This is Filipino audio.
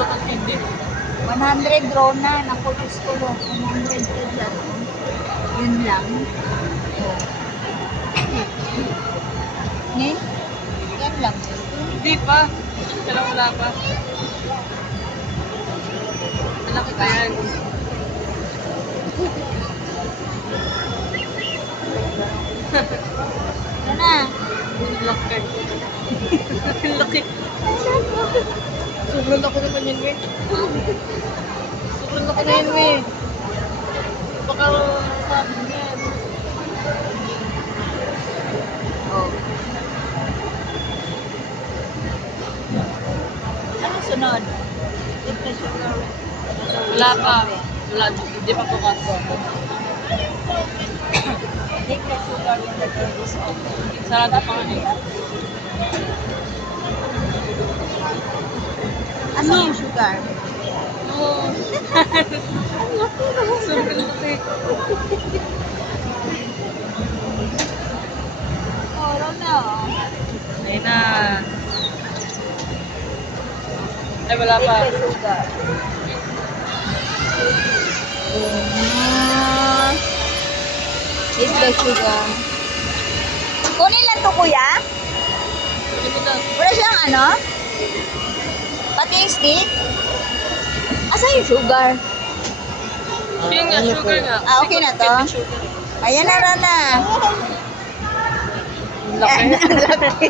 Ito kang hindi. 100 Rona. Naku, Diyos ko. 100 ko dyan. Yun lang. Ngayon? Yan lang. Hindi pa. Wala pa. Malaki pa yan. Ano na? Laki. Laki. Sobrang laki naman yun, May. Sobrang laki na yun, May. Baka sabi yan. Oh. Ano sunod? Different sugar. Wala pa. Wala. Hindi pa bukas. Different sugar when the girl is open. Sarado pa nga nila. Asan yung sugar? Oo. Ang laki naman. Sobrang laki. Oh, Rona. Ayun na. Ay, wala pa. Different sugar. Different sugar. Kunin lang to, kuya. Wala siyang ano? Pati yung stick? Asan yung sugar? Yun nga, sugar nga. Ah, okay na to? Sugar. Ayan na, Rona. Laki. Ang laki.